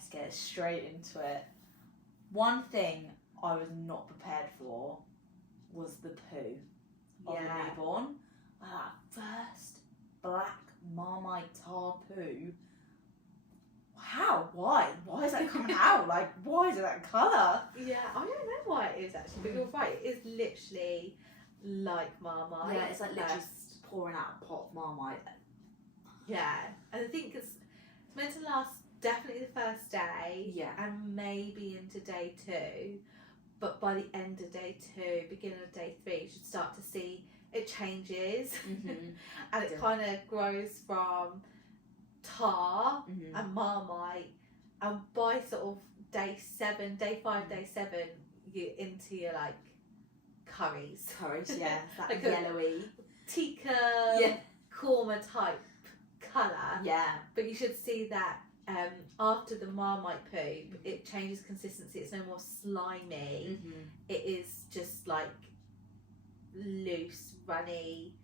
let's get straight into it. One thing I was not prepared for was the poo of the newborn. That first black Marmite tar poo. How? Why? Why is that coming out? Like, why is it that colour? Yeah, I don't know why it is actually, but you're right. It is literally like Marmite. Yeah, it's like literally pouring out a pot of Marmite. Yeah, and I think it's meant to last definitely the first day. Yeah. And maybe into day 2. But by the end of day 2, beginning of day 3, you should start to see it changes. And it kind of grows from tar and Marmite, and by sort of day 7, day 5, day 7, you're into your like curries, Yeah, that like yellowy tikka korma type colour. Yeah, but you should see that after the Marmite poop, it changes consistency. It's no more slimy. It is just like loose, runny.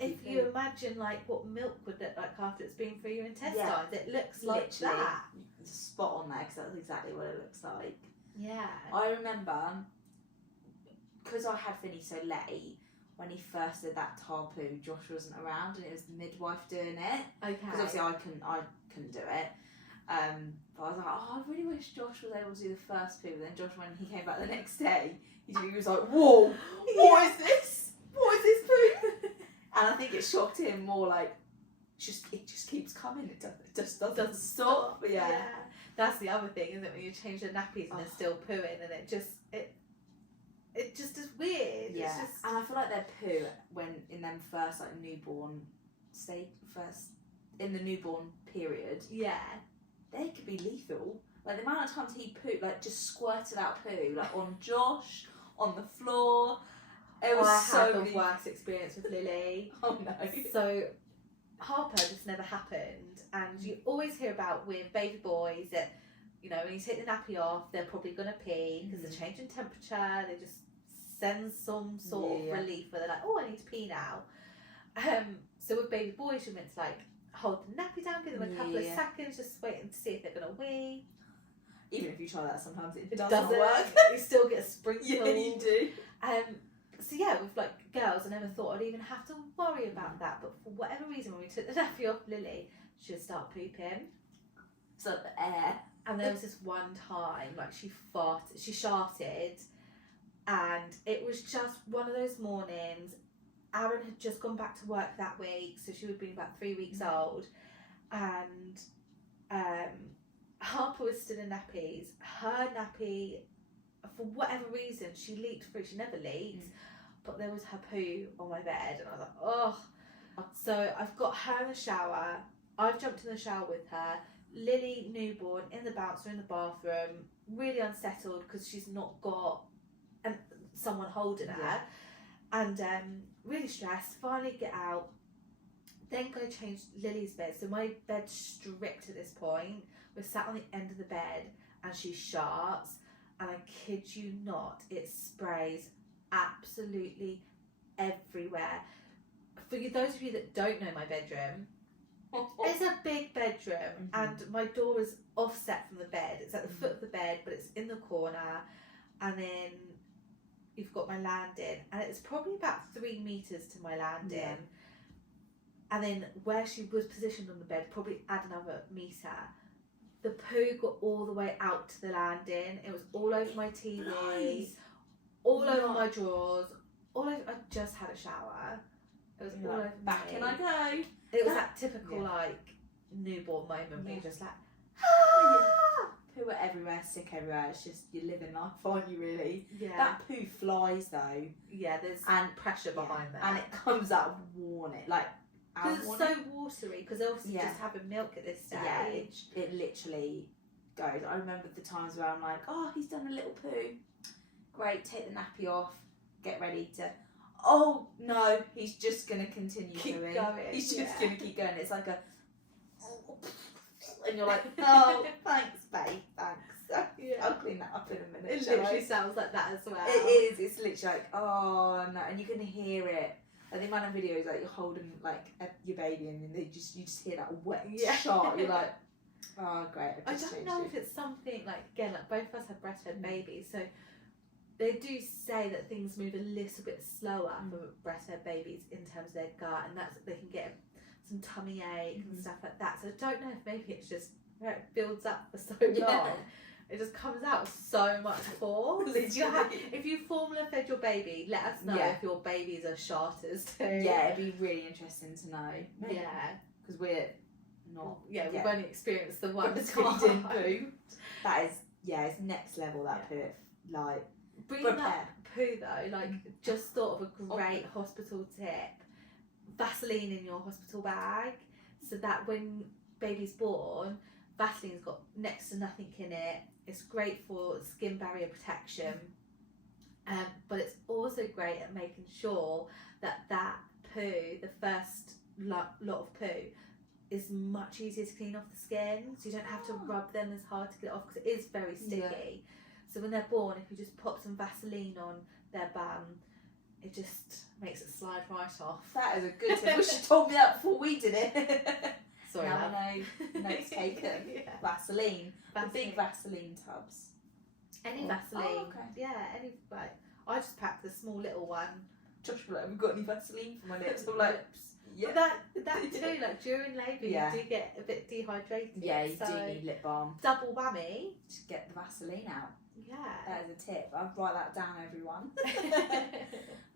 If you imagine like what milk would look like after it's been through your intestines, it looks like that. Spot on there, because that's exactly what it looks like. Yeah. I remember, because I had Finny so late, when he first did that tar poo, Josh wasn't around, and it was the midwife doing it. Okay. Because obviously I couldn't do it. But I was like, oh, I really wish Josh was able to do the first poo. But then Josh, when he came back the next day, he was like, whoa, what is this? What is this poo? And I think it shocked him more, like, it just keeps coming. It just doesn't stop. Yeah. That's the other thing, isn't it? When you change the nappies and they're still pooing, and it just is weird. Yeah. It's just... And I feel like their poo, when in them first like newborn in the newborn period, they could be lethal. Like the amount of times he pooped, like just squirted out poo, like on Josh, on the floor. It was I had the worst experience with Lily. Oh no. So Harper, this never happened, and you always hear about with baby boys that, you know, when you take the nappy off, they're probably gonna pee because the change in temperature, they just send some sort of relief where they're like, oh, I need to pee now. So with baby boys, you're meant to like hold the nappy down, give them a couple of seconds, just waiting to see if they're gonna wee. Even if you try that, sometimes it doesn't work. You still get sprinkled. Yeah, you do. So yeah, with like girls, I never thought I'd even have to worry about that. But for whatever reason, when we took the nappy off Lily, she would start pooping. So the air. And there was this one time, like she sharted, and it was just one of those mornings. Aaron had just gone back to work that week, so she would have been about 3 weeks old, and Harper was still in nappies. Her nappy, for whatever reason, she leaked through. She never leaked, but there was her poo on my bed, and I was like, oh. So I've got her in the shower. I've jumped in the shower with her. Lily, newborn, in the bouncer in the bathroom, really unsettled because she's not got someone holding her, and really stressed. Finally get out, then go change Lily's bed. So my bed's stripped at this point. We're sat on the end of the bed, and she sharts, and I kid you not, it sprays absolutely everywhere. For you, those of you that don't know my bedroom, it's a big bedroom, and my door is offset from the bed. It's at the foot of the bed, but it's in the corner, and then you've got my landing, and it's probably about 3 meters to my landing, and then where she was positioned on the bed, probably add another meter. The poo got all the way out to the landing. It was all over my TV, all over my drawers, all over. I just had a shower. It was all over back me. in I go. It was that typical like newborn moment where you're just like, Poo everywhere, sick everywhere. It's just you're living life, aren't you? Really? yeah. That poo flies though. Yeah, there's pressure behind that, and it comes out worn. Because it's so watery. Because obviously just having milk at this stage. Yeah, it literally goes. I remember the times where I'm like, oh, he's done a little poo. Great, take the nappy off. Get ready to. Oh no, he's just gonna continue keep doing. Going. He's just gonna keep going. It's like a. And you're like, oh, thanks, babe, thanks. I'll clean that up in a minute. It literally sounds like that as well. It is. It's literally like, oh no, and you can hear it. And the amount of videos like you're holding like your baby, and you just hear that wet shot. You're like, Oh, great. I don't know if it's something like, again, like both of us have breastfed babies, so they do say that things move a little bit slower for breastfed babies in terms of their gut, and that's they can get some tummy ache and stuff like that. So I don't know if maybe it's just where it builds up for so long. It just comes out with so much force. If you formula fed your baby, let us know if your babies are charters too. Yeah, it'd be really interesting to know. Maybe. Yeah. Because we're not... Yeah, we've only experienced the one time. Poo. That is, it's next level, that poo. Like, bringing up poo though, like, just thought of a great hospital tip. Vaseline in your hospital bag, so that when baby's born, Vaseline's got next to nothing in it. It's great for skin barrier protection, but it's also great at making sure that poo, the first lot of poo, is much easier to clean off the skin, so you don't have to rub them as hard to get it off, because it is very sticky. So when they're born, if you just pop some Vaseline on their bum, it just makes it slide right off. That is a good tip. Wish you told me that before we did it. Sorry, now I know. Notes taken. Vaseline. The big Vaseline tubs. Any Vaseline. Oh, okay. Yeah, any. Like, I just packed the small little one. Josh was like, have you got any Vaseline for my lips? I'm like, yeah. But that too, like during labour, you do get a bit dehydrated. Yeah, you do need lip balm. Double whammy. Just get the Vaseline out. Yeah. That is a tip. I'll write that down, everyone.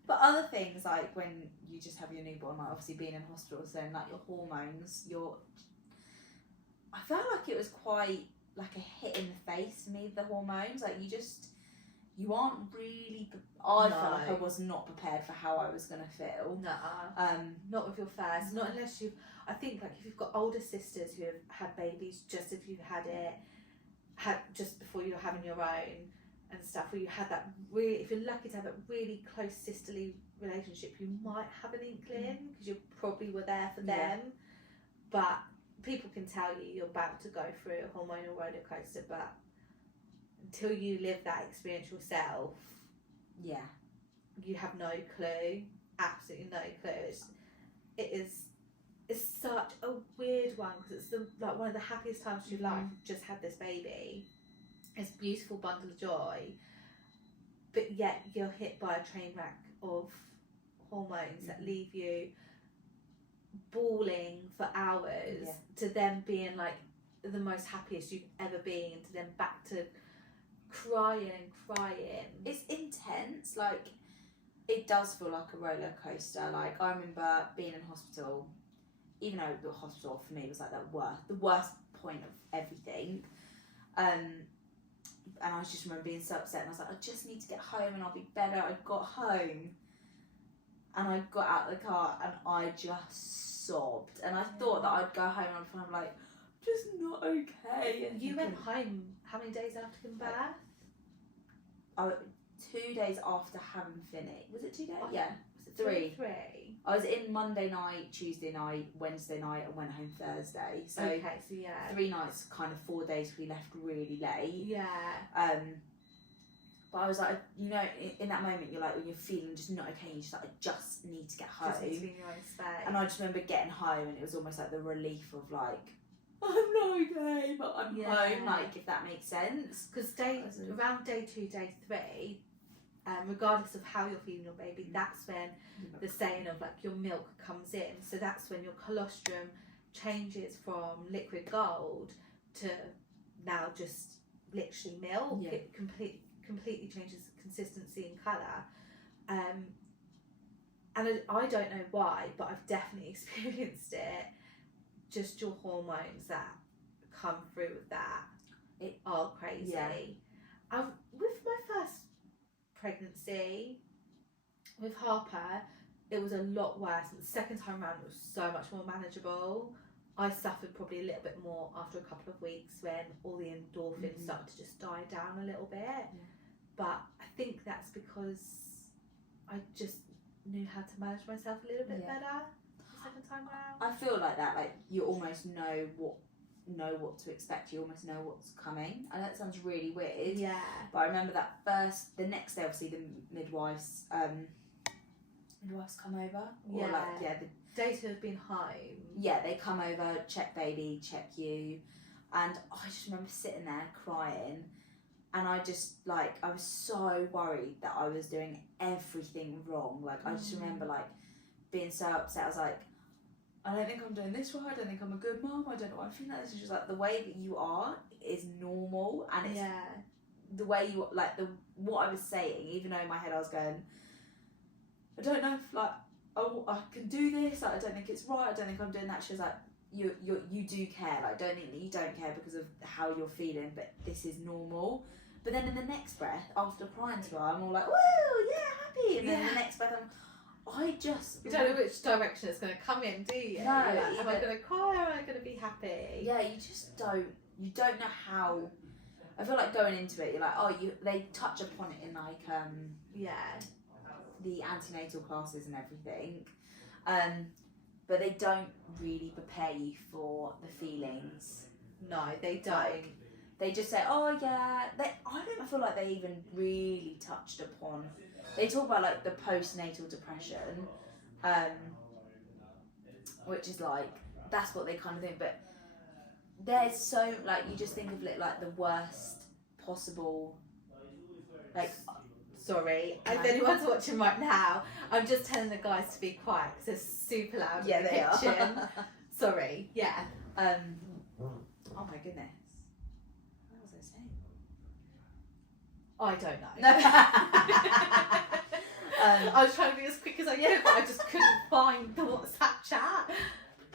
But other things, like when you just have your newborn, like obviously being in hospital, so like your hormones, I felt like it was quite like a hit in the face for me, the hormones. Like you aren't really, I felt like I was not prepared for how I was going to feel. Not with your first, not unless I think like if you've got older sisters who have had babies just if you've had just before you're having your own and stuff, where you had that really, if you're lucky to have that really close sisterly relationship, you might have an inkling because you probably were there for them. But people can tell you're about to go through a hormonal roller coaster, but until you live that experience yourself, you have no clue, absolutely no clue. It's such a weird one because it's like one of the happiest times of your life. You've just had this baby. It's a beautiful bundle of joy, but yet you're hit by a train wreck of hormones that leave you bawling for hours to then being like the most happiest you've ever been, to then back to crying. It's intense. Like, it does feel like a roller coaster. Like, I remember being in hospital, even though the hospital for me was like the worst point of everything. And I just remember being so upset, and I was like, I just need to get home and I'll be better. I got home and I got out of the car and I just sobbed. And I thought that I'd go home and I'm like, just not okay. And you went home how many days after giving birth? 2 days after having finished. Was it 2 days? Oh, yeah. Was it 3? I was in Monday night, Tuesday night, Wednesday night, and went home Thursday. So 3 nights, kind of 4 days, we left really late. Yeah. But I was like, you know, in that moment, you're like, when you're feeling just not okay, you're just like, I just need to get home. Just need to be in your own space. And I just remember getting home, and it was almost like the relief of like, I'm not okay, but I'm home. Like, if that makes sense. Because around day 2, day 3. Regardless of how you're feeding your baby, that's when the saying of like your milk comes in. So that's when your colostrum changes from liquid gold to now just literally milk. It completely changes the consistency and colour. And I don't know why, but I've definitely experienced it. Just your hormones that come through with that are crazy. With my first pregnancy with Harper, it was a lot worse. The second time around, it was so much more manageable. I suffered probably a little bit more after a couple of weeks when all the endorphins started to just die down a little bit. But I think that's because I just knew how to manage myself a little bit better the second time around. I feel like that, like you almost know what to expect. You almost know what's coming. And that sounds really weird. Yeah. But I remember the next day, obviously the midwives come over. Or the day to have been home. Yeah, they come over, check baby, check you. And I just remember sitting there crying, and I just, like, I was so worried that I was doing everything wrong. Like, I just remember, like, being so upset. I was like, I don't think I'm doing this right, I don't think I'm a good mum, I don't know why I'm feeling like this. It's just like, the way that you are is normal, and it's the way you, like, what I was saying, even though in my head I was going, I don't know if, like, oh, I can do this, like, I don't think it's right, I don't think I'm doing that. She was like, you do care, like, don't think that you don't care because of how you're feeling, but this is normal. But then in the next breath, after crying to her, I'm all like, woo, yeah, happy. And then in the next breath, I just... You don't know which direction it's going to come in, do you? No. Like, am I going to cry or am I going to be happy? Yeah, you just don't. You don't know how... I feel like going into it, you're like, oh, they touch upon it in, like, the antenatal classes and everything. But they don't really prepare you for the feelings. No, they don't. Like, they just say, oh, yeah. I don't feel like they even really touched upon... They talk about, like, the postnatal depression, which is, like, that's what they kind of think, but there's so, like, you just think of it like the worst possible, like... Sorry, if anyone's watching right now, I'm just telling the guys to be quiet because they're super loud in the kitchen. Sorry, yeah. Oh my goodness. What was I saying? I don't know. I was trying to be as quick as I could, but I just couldn't find the WhatsApp chat.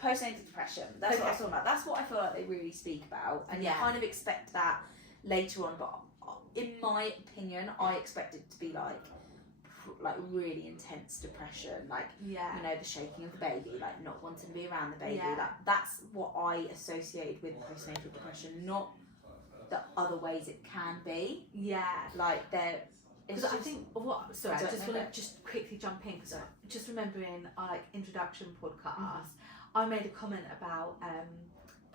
Postnatal depression. That's what I was talking about. That's what I feel like they really speak about, and you kind of expect that later on. But in my opinion, I expect it to be like really intense depression, like you know, the shaking of the baby, like not wanting to be around the baby. Like that's what I associated with postnatal depression, not the other ways it can be. Yeah, like there. Because I think I just want to just quickly jump in because just remembering our like introduction podcast, I made a comment about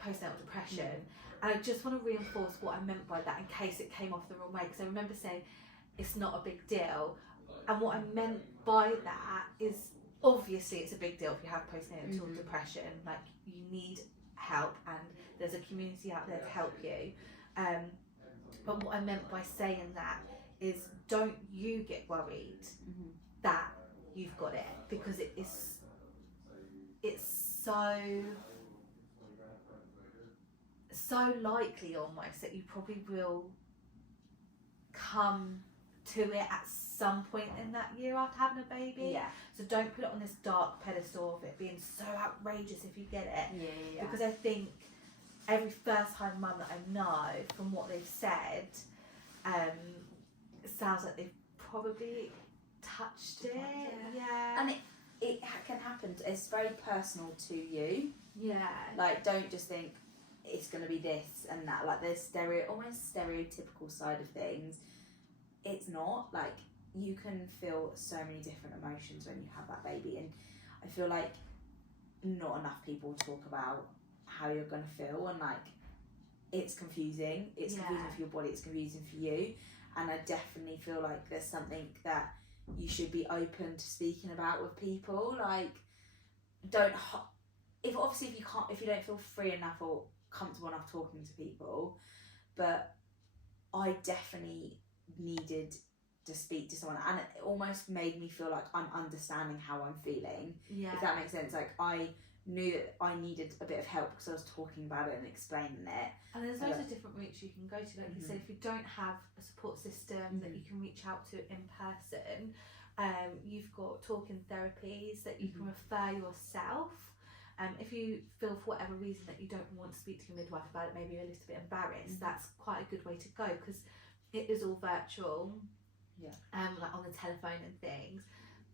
postnatal depression, and I just want to reinforce what I meant by that in case it came off the wrong way. Because I remember saying it's not a big deal, and what I meant by that is obviously it's a big deal if you have postnatal depression. Like you need help, and there's a community out there to help you. But what I meant by saying that is don't you get worried that you've got it, because it's so likely almost that you probably will come to it at some point in that year after having a baby. So don't put it on this dark pedestal of it being so outrageous if you get it. Because I think every first time mum that I know, from what they've said, it sounds like they've probably touched it. And it can happen. It's very personal to you. Like, don't just think it's going to be this and that. Like, there's almost stereotypical side of things. It's not. Like, you can feel so many different emotions when you have that baby. And I feel like not enough people talk about how you're going to feel. And, like, it's confusing. It's confusing for your body. It's confusing for you. And I definitely feel like there's something that you should be open to speaking about with people. Like, if you don't feel free enough or comfortable enough talking to people, but I definitely needed to speak to someone, and it almost made me feel like I'm understanding how I'm feeling. If that makes sense. Like, I knew that I needed a bit of help because I was talking about it and explaining it. And there's loads of different routes you can go to. Like you said, if you don't have a support system that you can reach out to in person, you've got talking therapies that you can refer yourself. If you feel for whatever reason that you don't want to speak to your midwife about it, maybe you're a little bit embarrassed, that's quite a good way to go, because it is all virtual, like on the telephone and things.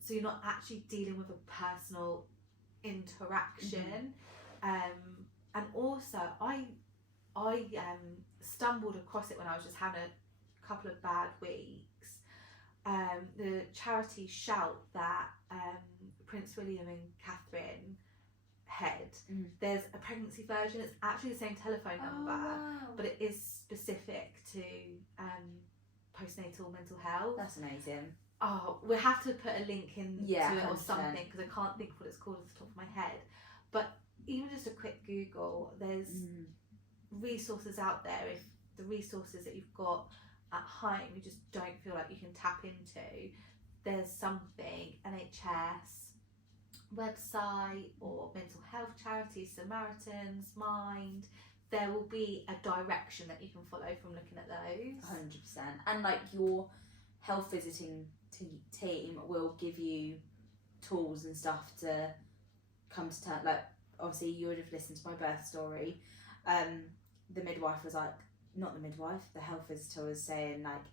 So you're not actually dealing with a personal interaction. And also I stumbled across it when I was just having a couple of bad weeks. The charity Shout that Prince William and Catherine head, there's a pregnancy version. It's actually the same telephone number, but it is specific to postnatal mental health. That's amazing. Oh, we'll have to put a link in to it or 100%. something, because I can't think of what it's called off the top of my head. But even just a quick Google, there's resources out there. If the resources that you've got at home you just don't feel like you can tap into, there's something, NHS website or mental health charities, Samaritans, Mind, there will be a direction that you can follow from looking at those. 100%. And like your health visiting team will give you tools and stuff to come to terms. Like obviously you would have listened to my birth story. The midwife was like, not the midwife, the health visitor was saying like,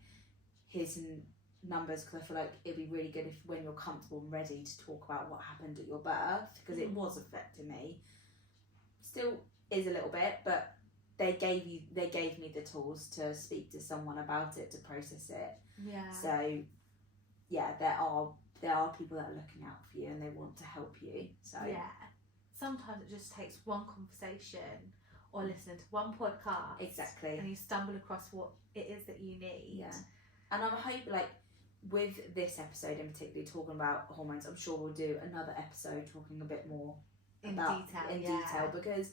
here's some numbers, because I feel like it'd be really good if when you're comfortable and ready to talk about what happened at your birth, because it was affecting me, still is a little bit, but they gave me the tools to speak to someone about it, to process it. Yeah. So yeah, there are people that are looking out for you and they want to help you. So yeah, sometimes it just takes one conversation or listening to one podcast, exactly, and you stumble across what it is that you need. Yeah. And I'm hoping, like, with this episode in particular, talking about hormones, I'm sure we'll do another episode talking a bit more in about detail, because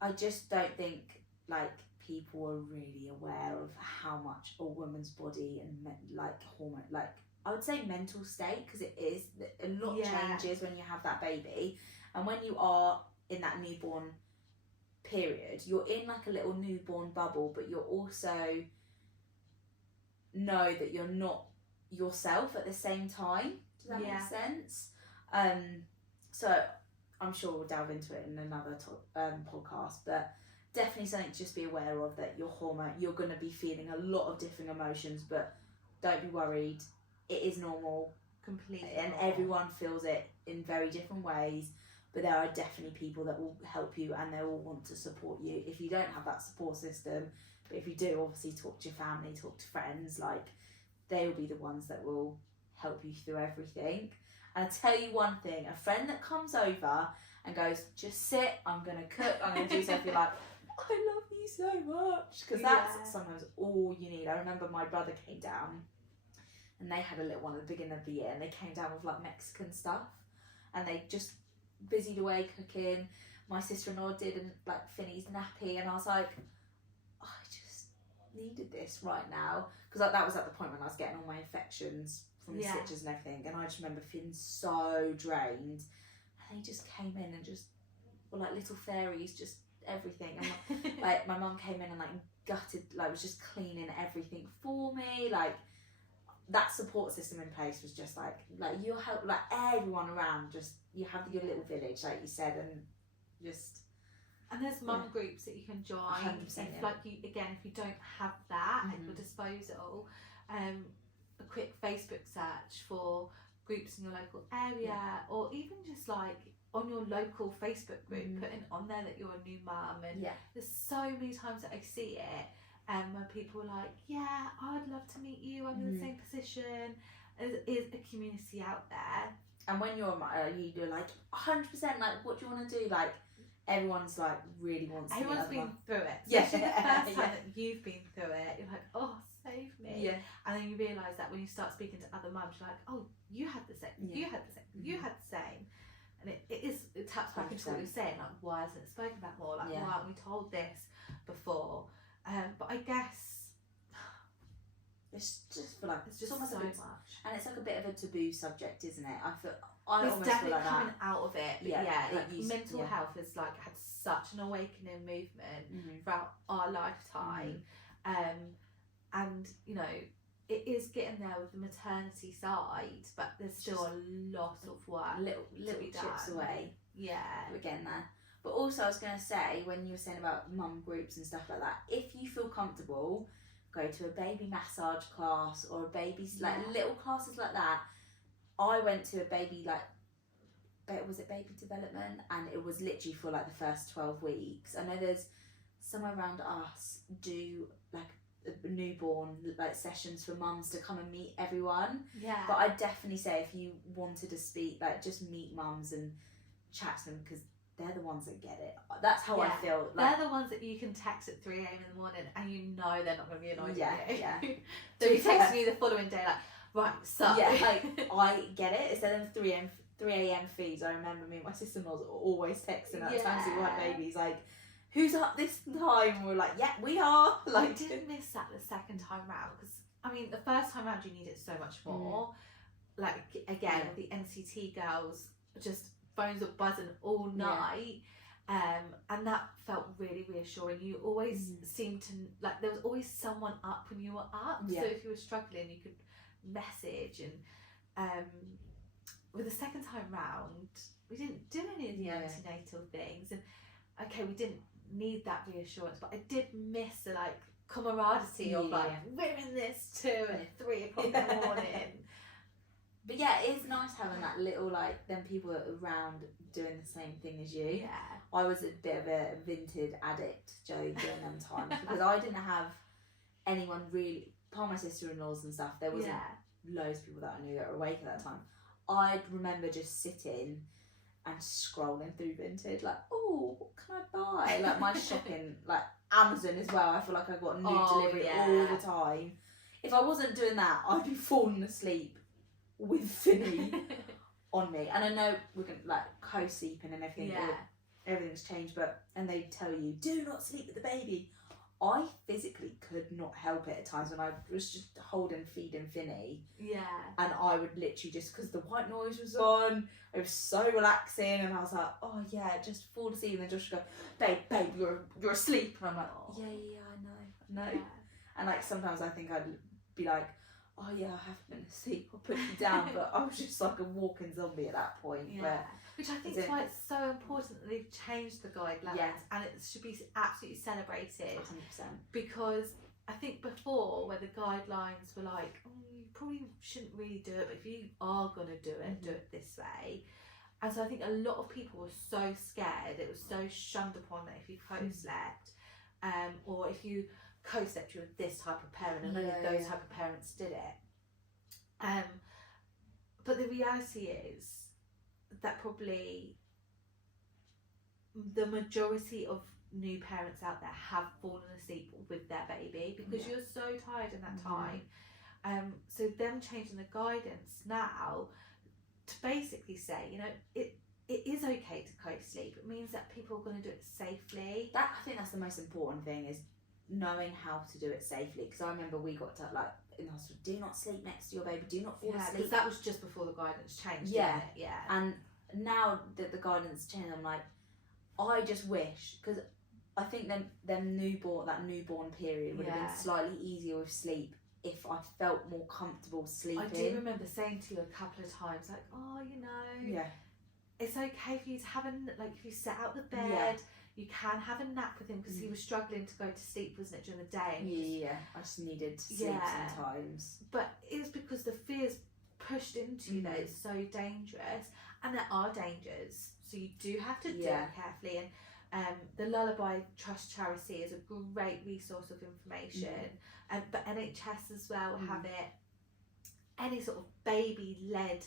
I just don't think like people are really aware of how much a woman's body and like hormone, like I would say mental state, because it is a lot changes when you have that baby, and when you are in that newborn period, you're in like a little newborn bubble, but you're also know that you're not yourself at the same time. Does that make sense? So I'm sure we'll delve into it in another podcast, but definitely something to just be aware of, that your hormone, you're going to be feeling a lot of different emotions, but don't be worried, it is normal, completely, and normal. Everyone feels it in very different ways, but there are definitely people that will help you and they will want to support you if you don't have that support system. But if you do, obviously talk to your family, talk to friends, like they will be the ones that will help you through everything. And I'll tell you one thing, a friend that comes over and goes, just sit, I'm going to cook, I'm going to do something, like, I love you so much. Because that's sometimes all you need. I remember my brother came down and they had a little one at the beginning of the year, and they came down with like Mexican stuff and they just busied away cooking. My sister-in-law did like Finney's nappy, and I was like, I just needed this right now, because like, that was at the point when I was getting all my infections from the stitches and everything, and I just remember feeling so drained, and they just came in and just were like little fairies, just everything. And like my mum came in and like gutted, like was just cleaning everything for me. Like that support system in place was just like you'll help, like everyone around, just you have your little village, like you said, and just. And there's mum groups that you can join. 100%, if like you, again, if you don't have that at your disposal, a quick Facebook search for groups in your local area, or even just like on your local Facebook group, putting on there that you're a new mum. And there's so many times that I see it, where people are like, yeah, I'd love to meet you, I'm in the same position. There is a community out there. And when you're like 100%, like what do you want to do? Like everyone's like really wants to. Everyone's been through it. Yeah. Especially the first time that you've been through it, you're like, oh, save me. Yeah. And then you realise that when you start speaking to other mums, you're like, oh, you had the same, you had the same, you had the same. And it taps back into what you're saying, like, why isn't it spoken about more? Like, why aren't we told this before? But I guess it's just for like, it's just almost so like much. And it's like a bit of a taboo subject, isn't it? I it's almost definitely feel like coming that. out of it. But like mental health has like had such an awakening movement throughout our lifetime. And you know, it is getting there with the maternity side, but there's still a lot of work, little to be chips done. away. Yeah, we're getting there. But also, I was going to say, when you were saying about mum groups and stuff like that, if you feel comfortable, go to a baby massage class or a baby's like little classes like that. I went to a baby was it baby development, and it was literally for like the first 12 weeks. I know there's somewhere around us do like newborn like sessions for mums to come and meet everyone. But I definitely say, if you wanted to speak, like just meet mums and chat to them, because they're the ones that get it. That's how I feel. Like, they're the ones that you can text at 3 a.m. in the morning and you know they're not going to be annoyed with you. Yeah. So you text me the following day like, right, so. Yeah, like I get it. Instead of 3 a.m. feeds, I remember me and my sister-in-laws always texting at times we had babies, like, who's up this time? We're like, yeah, we are. Like, I didn't miss that the second time round because I mean the first time round you need it so much more. Like again, with the NCT girls, just phones were buzzing all night. And that felt really reassuring. You always seemed to, like, there was always someone up when you were up. So if you were struggling, you could message. And with the second time round, we didn't do any of the antenatal things. And okay, we didn't need that reassurance, but I did miss the like camaraderie of like, we're in this too at 3 o'clock in the morning. But yeah, it is nice having that little, like, them people around doing the same thing as you. Yeah. I was a bit of a Vinted addict, Joe, during them times because I didn't have anyone really, apart my sister-in-laws and stuff, there wasn't loads of people that I knew that were awake at that time. I remember just sitting and scrolling through Vinted, like, oh, what can I buy? Like, my shopping, like, Amazon as well, I feel like I got a new delivery all the time. If I wasn't doing that, I'd be falling asleep with Finny on me. And I know we're going to, like, co-sleeping and everything, everything's changed, and they tell you, do not sleep with the baby. I physically could not help it at times when I was just feeding Finny. Yeah. And I would literally just, because the white noise was on, it was so relaxing, and I was like, oh yeah, just fall asleep. And then Josh would go, babe, you're asleep. And I'm like, yeah, I know. Yeah. And like sometimes I think I'd be like, oh yeah, I have been asleep, I'll put you down. But I was just like a walking zombie at that point. Yeah. Which I think is why it's so important that they've changed the guidelines and it should be absolutely celebrated. 100%. Because I think before, where the guidelines were like, oh, you probably shouldn't really do it, but if you are going to do it, do it this way. And so I think a lot of people were so scared, it was so shunned upon that if you co-slept, or if you co-slept, you were this type of parent, and only those type of parents did it. But the reality is that probably the majority of new parents out there have fallen asleep with their baby because you're so tired in that time. So them changing the guidance now to basically say, you know, it is okay to co-sleep. It means that people are going to do it safely. I think that's the most important thing, is knowing how to do it safely. Because I remember we got to, like, in the hospital, do not sleep next to your baby, do not fall asleep. Because that was just before the guidance changed. Yeah. And now that the guidance changed, I'm like, I just wish, because I think that newborn period would have been slightly easier with sleep if I felt more comfortable sleeping. I do remember saying to you a couple of times, like, oh, you know, it's okay for you to have if you set out the bed, you can have a nap with him, because he was struggling to go to sleep, wasn't it, during the day? And I just needed to sleep sometimes. But it's because the fear's pushed into you that it's so dangerous, and there are dangers, so you do have to do it carefully. And the Lullaby Trust Charity is a great resource of information, but NHS as well have it. Any sort of baby-led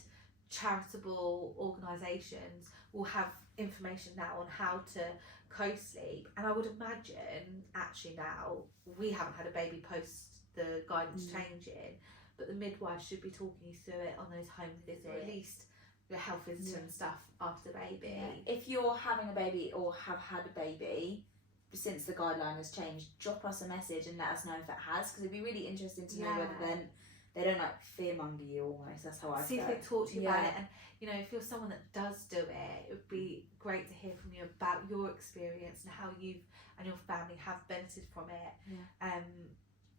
charitable organisations will have information now on how to co-sleep, and I would imagine actually now, we haven't had a baby post the guidance changing, but the midwife should be talking you through it on those home visits, or at least the health visitor and stuff after the baby. If you're having a baby or have had a baby since the guideline has changed, drop us a message and let us know if it has, because it'd be really interesting to know whether then they don't like fearmonger you almost. That's how I see if they talk to you about it. And you know, if you're someone that does do it, it would be great to hear from you about your experience and how you and your family have benefited from it.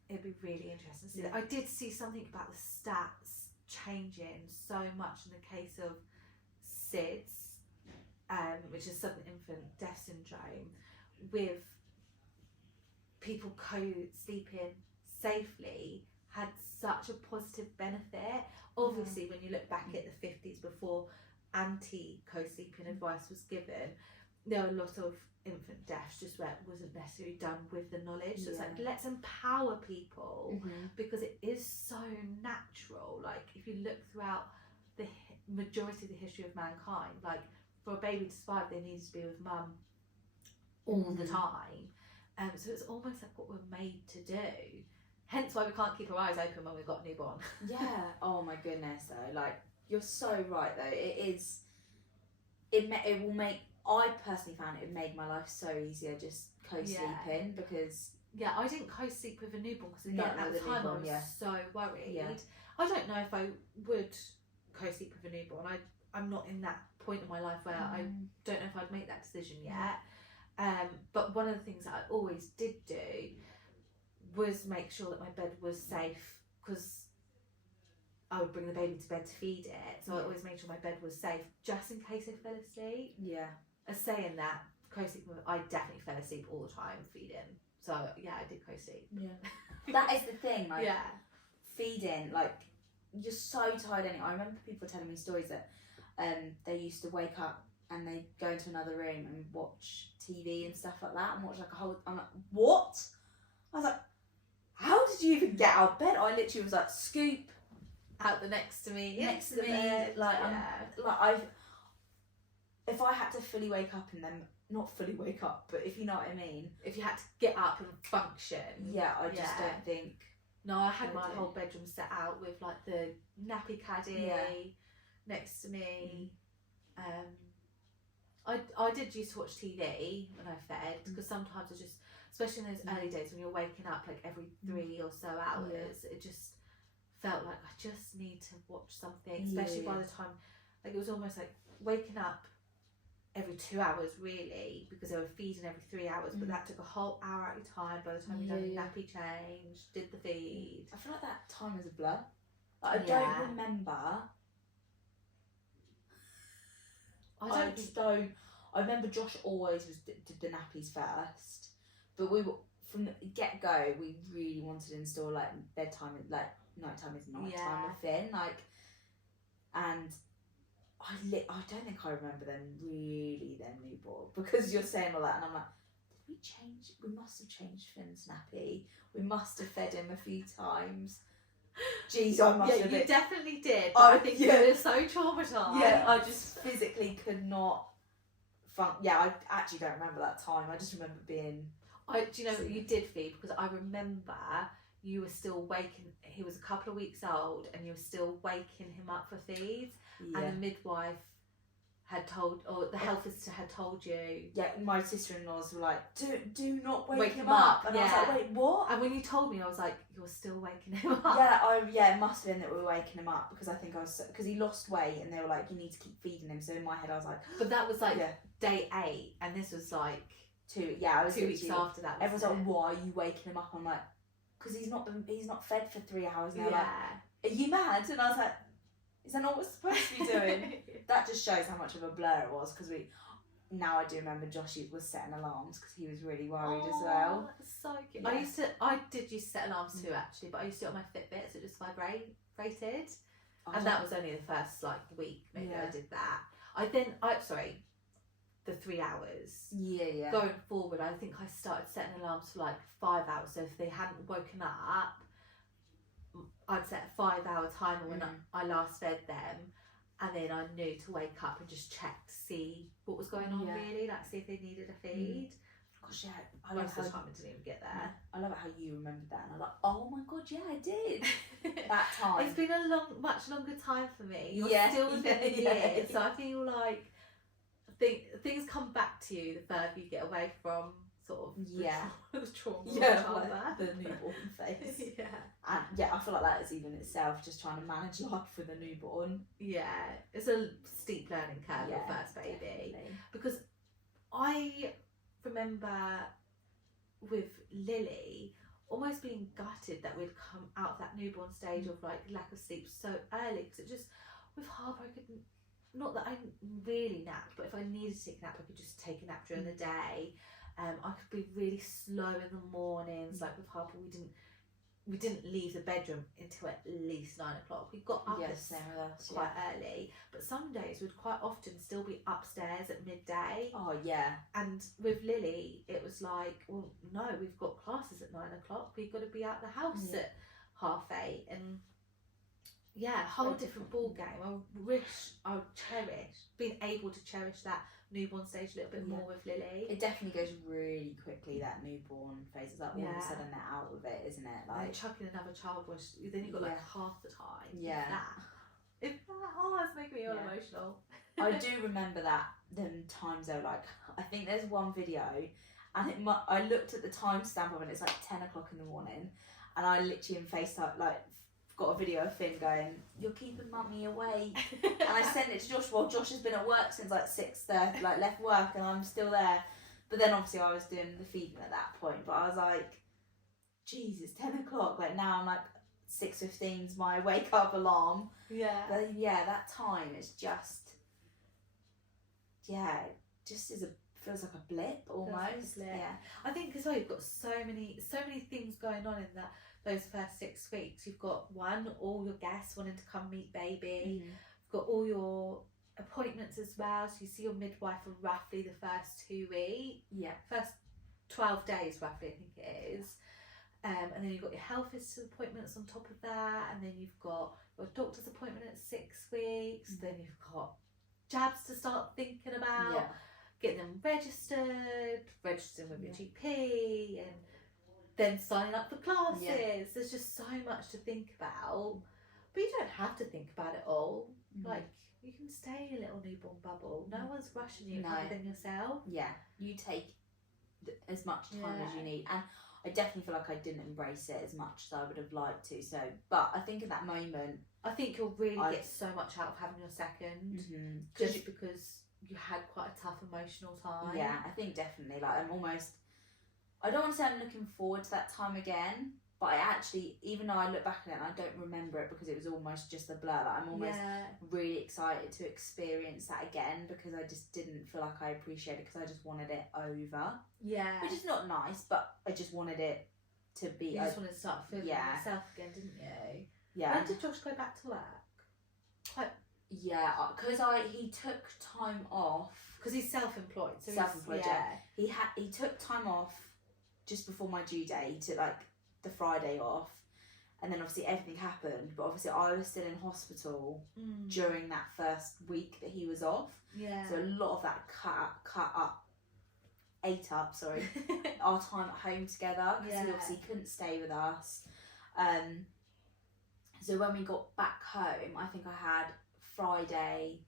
It'd be really interesting to see that. I did see something about the stats changing so much in the case of SIDS, which is sudden infant death syndrome, with people co-sleeping safely had such a positive benefit. Obviously, when you look back at the 50s, before anti-co-sleeping advice was given, there were a lot of infant deaths just where it wasn't necessarily done with the knowledge. So it's like, let's empower people, because it is so natural. Like, if you look throughout the majority of the history of mankind, like, for a baby to survive, they need to be with mum all the time. So it's almost like what we're made to do. Hence why we can't keep our eyes open when we've got a newborn. Oh my goodness, though. Like, you're so right, though. It will make I personally found it made my life so easier just co-sleeping because yeah, I didn't co-sleep with a newborn because again Not at with the a time newborn, I was so worried. Yeah. I don't know if I would co-sleep with a newborn. I'm not in that point in my life where I don't know if I'd make that decision yet. But one of the things that I always did do was make sure that my bed was safe because I would bring the baby to bed to feed it. So I always made sure my bed was safe just in case I fell asleep. Yeah. Saying that, co-sleep, I definitely fell asleep all the time feeding. So yeah, I did co-sleep. Yeah. That is the thing, like yeah. feeding, like you're so tired anyway. I remember people telling me stories that they used to wake up and they go into another room and watch TV and stuff like that and watch like a whole. I'm like, what? I was like, how did you even get out of bed? I literally was like, scoop out the next to me, like if I had to fully wake up and then not fully wake up, but if you know what I mean, if you had to get up and function, I just don't think. No, I had my whole bedroom set out with like the nappy caddy next to me. I did used to watch TV when I fed because sometimes I just, especially in those early days when you're waking up like every 3 or so hours, it just felt like I just need to watch something, especially by the time, like it was almost like waking up every 2 hours really because they were feeding every 3 hours, but that took a whole hour out of your time by the time you'd done the nappy change, did the feed. I feel like that time is a blur. Like, I don't remember. I remember Josh always did the nappies first, but we were from the get go. We really wanted to install like bedtime, like nighttime is nighttime with Finn, like, and I don't think I remember them really newborn because you're saying all that, and I'm like, did we change? We must have changed Finn's nappy. We must have fed him a few times. Jeez, I must have. You definitely did. I think you were so traumatized. Yeah, I just physically could not. I actually don't remember that time. I just remember being. Do you know what you did feed? Because I remember you were still waking. He was a couple of weeks old, and you were still waking him up for feeds. Yeah. And the midwife had told, or the health visitor had told you. Yeah, my sister-in-laws were like, do not wake him up. And I was like, wait, what? And when you told me, I was like, you're still waking him up. Yeah, it must have been that we were waking him up because I think because he lost weight and they were like, you need to keep feeding him. So in my head, I was like, but that was like day 8, and this was like 2. Yeah, I was 2 weeks after that. Everyone's like, why are you waking him up? I'm like, because he's not fed for 3 hours now. Like, are you mad? And I was like, is that not what we're supposed to be doing? That just shows how much of a blur it was because now I do remember Josh was setting alarms because he was really worried as well. That's so cute. Yeah. I did used to set alarms too actually, but I used to do it on my Fitbit so it just vibrated. And that was only the first like week maybe I did that. The 3 hours. Yeah. Going forward, I think I started setting alarms for like 5 hours. So if they hadn't woken up, I'd set a 5-hour timer when I last fed them, and then I knew to wake up and just check to see what was going on really, like see if they needed a feed. Gosh, yeah. I love how the time I didn't even get there. I love it how you remembered that, and I'm like, oh my god, yeah, I did. That time. It's been a much longer time for me. You're still within the year, so I feel like things come back to you the further you get away from sort of the trauma. Like the newborn phase. And I feel like that is even itself just trying to manage life with a newborn. Yeah, it's a steep learning curve with first baby. Definitely. Because I remember with Lily almost being gutted that we'd come out of that newborn stage of like lack of sleep so early, because it just with Harper I couldn't, not that I really napped, but if I needed to take a nap I could just take a nap during the day. I could be really slow in the mornings. Like with Harper, we didn't leave the bedroom until at least 9 o'clock. We got up quite early, but some days we'd quite often still be upstairs at midday. Oh yeah. And with Lily, it was like, well, no, we've got classes at 9 o'clock. We've got to be out the house at 8:30, and a whole different ball game. I wish I would being able to cherish that newborn stage a little bit more with Lily. It definitely goes really quickly, that newborn phase. It's like all of a sudden they're out of it, isn't it? Like chucking another child then you've got like half the time. Yeah. That. It's making me all Yeah. emotional. I do remember that, them times though, like, I think there's one video, and I looked at the timestamp of it, and it's like 10 o'clock in the morning, and I literally in FaceTime, like, got a video of Finn going, "You're keeping mummy awake," and I sent it to Josh. Well, Josh has been at work since like 6:30, like left work, and I'm still there. But then obviously I was doing the feeding at that point. But I was like, "Jesus, 10 o'clock!" Like now I'm like 6:15's my wake up alarm. Yeah. But yeah, that time is just, yeah, just feels like a blip almost. Like a blip. Yeah. I think as well you've got so many things going on in those first 6 weeks. You've got all your guests wanting to come meet baby. Mm-hmm. You've got all your appointments as well. So you see your midwife for roughly the first 2 weeks. Yeah. First 12 days roughly, I think it is. And then you've got your health visitor appointments on top of that, and then you've got your doctor's appointment at 6 weeks. Mm-hmm. Then you've got jabs to start thinking about. Yeah. Getting them registering with your GP, and then signing up for classes. Yeah. There's just so much to think about, but you don't have to think about it all. Mm-hmm. Like, you can stay in your little newborn bubble. No one's rushing you No. other than yourself. Yeah, you take as much time as you need, and I definitely feel like I didn't embrace it as much as I would have liked to. So, but I think in that moment, I think you'll really get so much out of having your second, just because you had quite a tough emotional time. Yeah, I think definitely. Like, I don't want to say I'm looking forward to that time again, but I actually, even though I look back at it and I don't remember it because it was almost just a blur, like I'm almost really excited to experience that again, because I just didn't feel like I appreciated it, because I just wanted it over. Yeah. Which is not nice, but I just wanted it to be... You just wanted to start feeling yourself again, didn't you? Yeah. When did Josh go back to work? Yeah, because he took time off. Because he's self-employed. So self-employed, yeah. He took time off just before my due date. He took like the Friday off, and then obviously everything happened. But obviously I was still in hospital during that first week that he was off. Yeah. So a lot of that ate up our time at home together, because he obviously couldn't stay with us. So when we got back home, I think I had Friday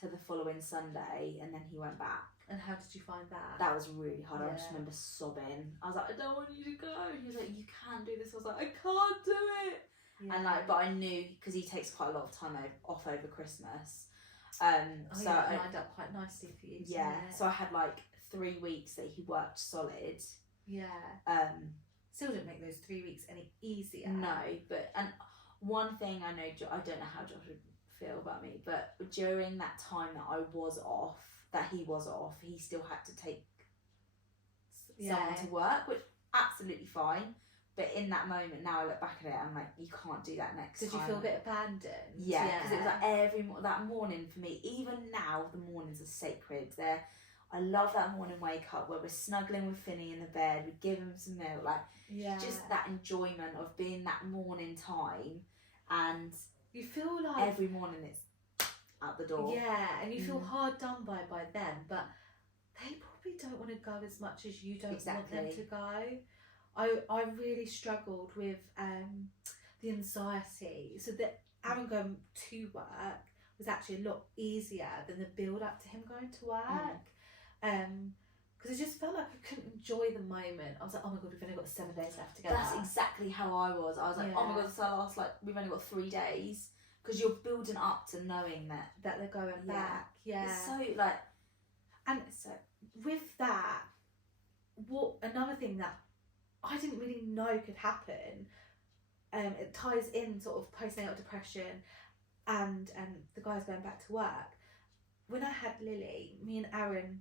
to the following Sunday, and then he went back. And how did you find that? That was really hard. I just remember sobbing. I was like, "I don't want you to go." And he was like, "You can do this." I was like, "I can't do it." Yeah. And like, but I knew, because he takes quite a lot of time off over Christmas. So it lined up quite nicely for you. Yeah. So I had like 3 weeks that he worked solid. Yeah. Still didn't make those 3 weeks any easier. No, and one thing I know, I don't know how Josh would feel about me, but during that time that he was off, he still had to take someone to work, which absolutely fine. But in that moment, now I look back at it, I'm like, you can't do that next time. Did you feel a bit abandoned? Yeah, because it was like that morning for me. Even now, the mornings are sacred. I love that morning wake up where we're snuggling with Finny in the bed, we give him some milk, just that enjoyment of being that morning time, and you feel like every morning it's out the door. Yeah, and you feel hard done by them, but they probably don't want to go as much as you don't want them to go. I really struggled with the anxiety. So that Aaron going to work was actually a lot easier than the build up to him going to work. Because it just felt like I couldn't enjoy the moment. I was like, oh my god, we've only got 7 days left together. That's exactly how I was. I was like, oh my god, so we've only got 3 days. Because you're building up to knowing that they're going back. Yeah. It's so with that, another thing that I didn't really know could happen, it ties in sort of postnatal depression and the guys going back to work. When I had Lily, me and Aaron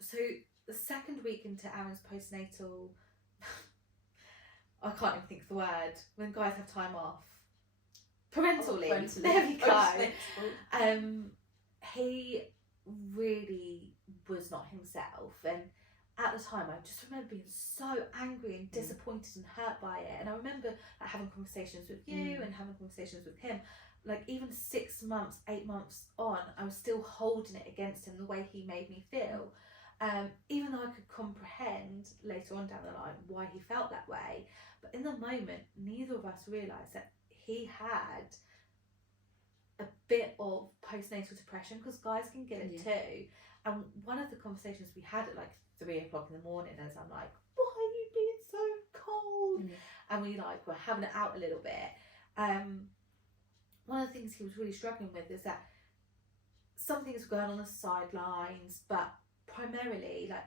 so the second week into Aaron's postnatal, I can't even think of the word, when guys have time off, parental leave. There we go. He really was not himself, and at the time I just remember being so angry and disappointed and hurt by it. And I remember having conversations with you and having conversations with him, like even 6 months, 8 months on, I was still holding it against him, the way he made me feel. Even though I could comprehend later on down the line why he felt that way, but in the moment neither of us realised that he had a bit of postnatal depression, because guys can get it too. And one of the conversations we had at like 3 o'clock in the morning, as I'm like, why are you being so cold? And we like were having it out a little bit. One of the things he was really struggling with is that some things were going on the sidelines, but primarily like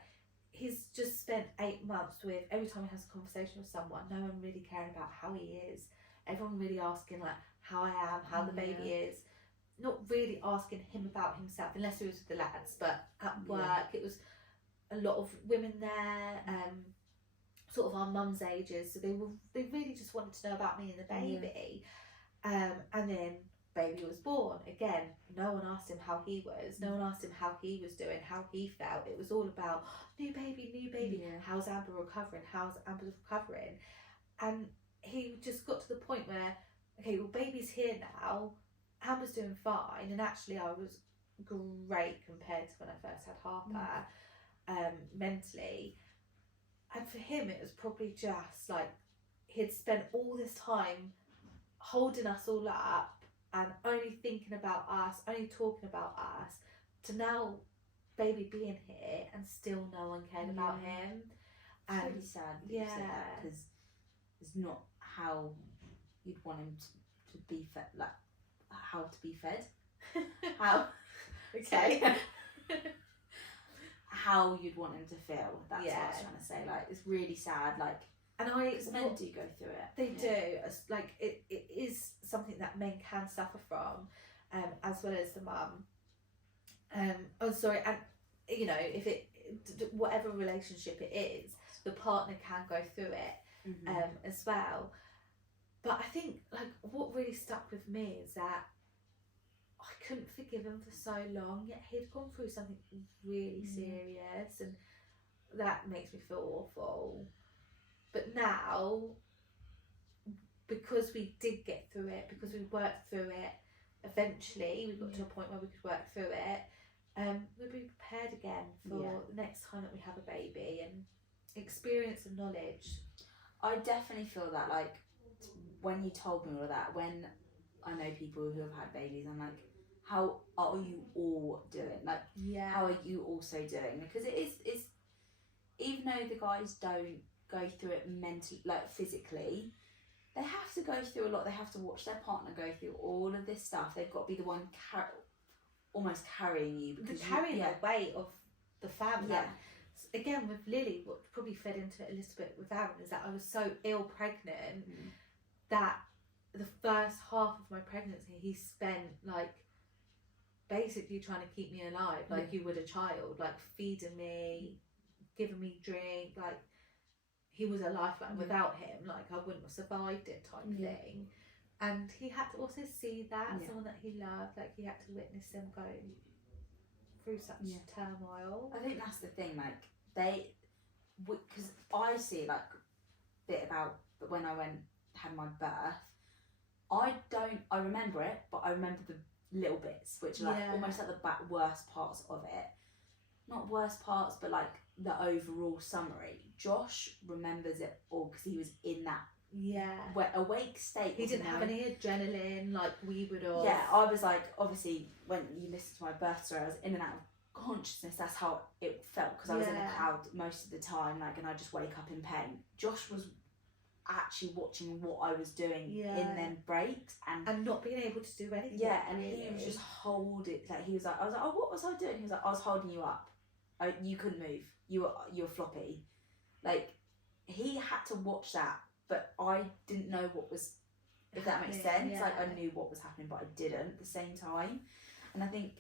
he's just spent 8 months with, every time he has a conversation with someone, no one really caring about how he is. Everyone really asking like how I am, how the baby is. Not really asking him about himself, unless he was with the lads. But at work, it was a lot of women there, sort of our mum's ages. So they really just wanted to know about me and the baby. And then baby was born. Again, no one asked him how he was. No one asked him how he was doing, how he felt. It was all about new baby. How's Amber recovering? How's Amber recovering? And he just got to the point where, okay, well, baby's here now. Amber's doing fine, and actually I was great compared to when I first had Harper, mentally. And for him, it was probably just like he'd spent all this time holding us all up and only thinking about us, only talking about us, to now baby being here and still no one cared about him. And it's really sad that you said that, because it's not how you'd want him to be fed, like how to be fed. How okay. How you'd want him to feel. That's what I was trying to say. Like, it's really sad. Like, and because men do go through it. They do. Like, it is something that men can suffer from, as well as the mum. And you know, if it, whatever relationship it is, the partner can go through it, as well. But I think, like, what really stuck with me is that I couldn't forgive him for so long, yet he'd gone through something really serious, and that makes me feel awful. But now, because we did get through it, because we worked through it, eventually we got to a point where we could work through it, we'll be prepared again for the next time that we have a baby, and experience and knowledge. I definitely feel that, like, when you told me all of that, when I know people who have had babies, I'm like, how are you all doing? Like, how are you also doing? Because it's even though the guys don't go through it mentally, like physically, they have to go through a lot. They have to watch their partner go through all of this stuff. They've got to be the one almost carrying you, because they're carrying the weight of the family. Again, with Lily, what probably fed into it a little bit with Aaron is that I was so ill pregnant that the first half of my pregnancy he spent like basically trying to keep me alive, like you would a child, like feeding me, giving me drink, like he was a lifeline. Without him, like I wouldn't have survived it, type thing. And he had to also see that someone that he loved, like he had to witness him go through such turmoil. I think that's the thing, like because I see like a bit about when I had my birth. I remember it, but I remember the little bits, which are like almost like the worst parts of it. Not worst parts, but like the overall summary. Josh remembers it all because he was in that awake state. He didn't have any adrenaline like we would have. Yeah, I was like, obviously, when you listen to my birth story, I was in and out of consciousness. That's how it felt, because I was in a cloud most of the time, like, and I just wake up in pain. Josh was actually watching what I was doing in them breaks and not being able to do anything. And he was just holding, like, he was like, I was like, oh, what was I doing? He was like, I was holding you up. You couldn't move. You were floppy. Like, he had to watch that, but I didn't know what was, if that makes sense. Like, I knew what was happening, but I didn't at the same time. And I think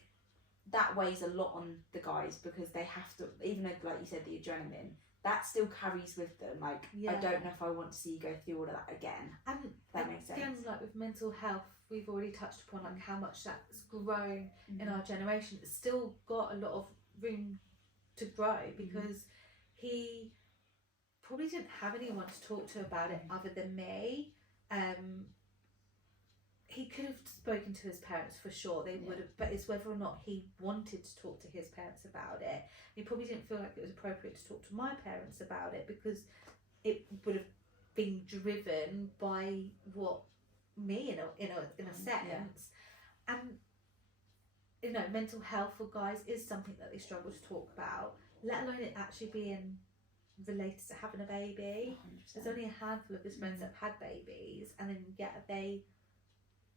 that weighs a lot on the guys, because they have to, even though, like you said, the adrenaline, that still carries with them. Like, I don't know if I want to see you go through all of that again. And that makes sense. Again, like with mental health, we've already touched upon like how much that's grown in our generation. It's still got a lot of room to grow, because he probably didn't have anyone to talk to about it other than me. He could have spoken to his parents for sure, they would have, but it's whether or not he wanted to talk to his parents about it. He probably didn't feel like it was appropriate to talk to my parents about it, because it would have been driven by what me in a sense. And you know, mental health for guys is something that they struggle to talk about, let alone it actually being related to having a baby. 100%. There's only a handful of his friends that have had babies, and then yet are they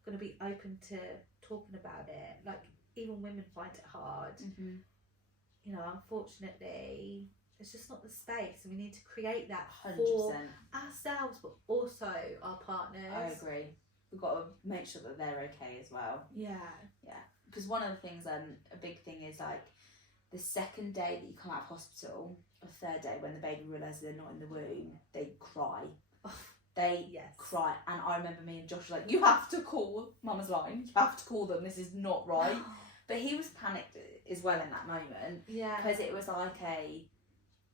going to be open to talking about it? Like, even women find it hard. You know, unfortunately, it's just not the space, and we need to create that 100%. for ourselves, but also our partners. I agree. We've got to make sure that they're okay as well. Yeah. Because one of the things, a big thing is like the second day that you come out of hospital, or third day when the baby realises they're not in the womb, they cry. They cry. And I remember me and Josh were like, you have to call Mama's line. You have to call them. This is not right. But he was panicked as well in that moment. Yeah. Because it was like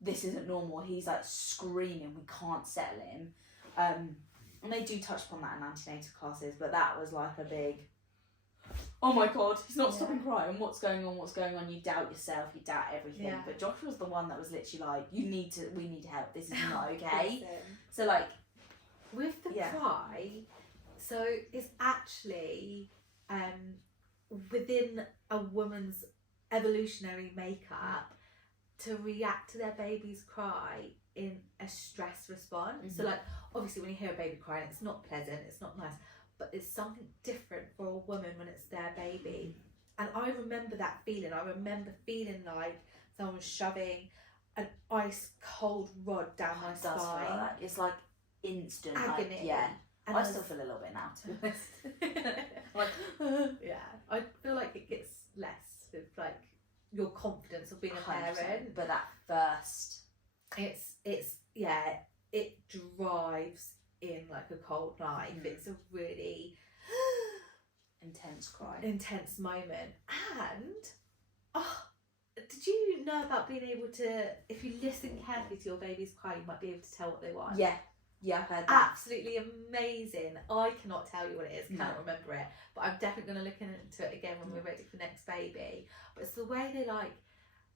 this isn't normal. He's like screaming. We can't settle him. And they do touch upon that in antenatal classes, but that was like a big, oh my God, he's not stopping crying. What's going on? You doubt yourself. You doubt everything. Yeah. But Josh was the one that was literally like, we need help. This is not okay. So like, with the cry, so it's actually within a woman's evolutionary makeup to react to their baby's cry in a stress response. So like, obviously when you hear a baby crying, it's not pleasant, it's not nice, but it's something different for a woman when it's their baby. And I remember that feeling. I remember feeling like someone was shoving an ice cold rod down my spine. It's like instant agony. Like, and I still feel a little bit now, to be honest. Like, I feel like it gets less with like your confidence of being a parent. But that first, it's it drives in like a cold knife. It's a really intense moment. And did you know about being able to, if you listen carefully to your baby's cry, you might be able to tell what they want? Yeah, I've heard that. Absolutely amazing. I cannot tell you what it is, can't remember it, but I'm definitely going to look into it again when we're ready for next baby. But it's the way they like,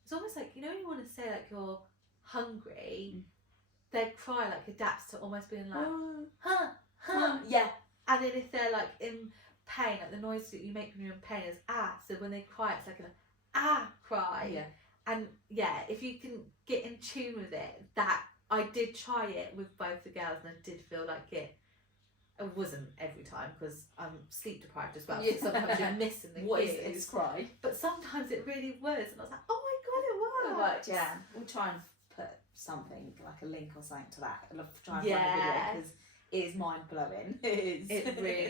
it's almost like, you know, when you want to say like you're hungry, they cry like adapts to almost being like, yeah. And then if they're like in pain, like the noise that you make when you're in pain is so when they cry, it's like an cry. Yeah. And if you can get in tune with it, that I did try it with both the girls, and I did feel like it wasn't every time because I'm sleep deprived as well. So sometimes you're missing the what cues. is this cry? But sometimes it really was, and I was like, oh my God, it works. Yeah, we'll try and put something like a link or something to that. I'll try and find a video because it is mind blowing. It is. It really